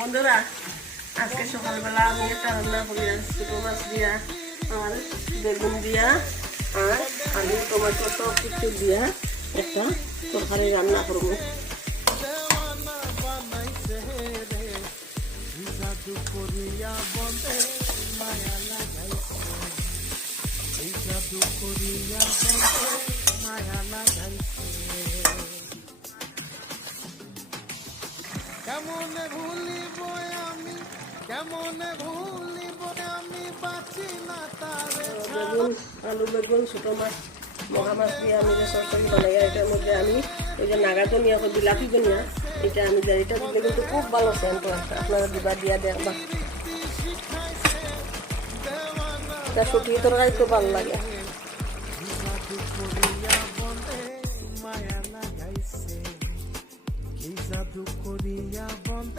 বন্ধুরা আজকে সকালবেলা আমি একটা রান্না করি ছোটো মাছ দিয়া আর বেগুন দিয়া আর আলু টমেটো সব কিছু দিয়া একটা তরকারি রান্না করবো। কেমনে ভুলিব আমি কেমনে ভুলিব আমি বাঁচি না তারে বেগুন আলু বেগুন ছোটো মাছ মহা মাছ দিয়ে আমি যে সরকারি বানাই এটার মধ্যে আমি ওই যে নাগা ধনিয়া বিলাতি ধনিয়া এটা আমি যাই এটা দিলে কিন্তু খুব ভালো সেন্ট আছে, আপনারা দিবা দিয়া দেখবা। এটা শুটিয়ে তরকারি তো ভালো লাগে। মায়া লাগাইছে কি জাদু করিয়া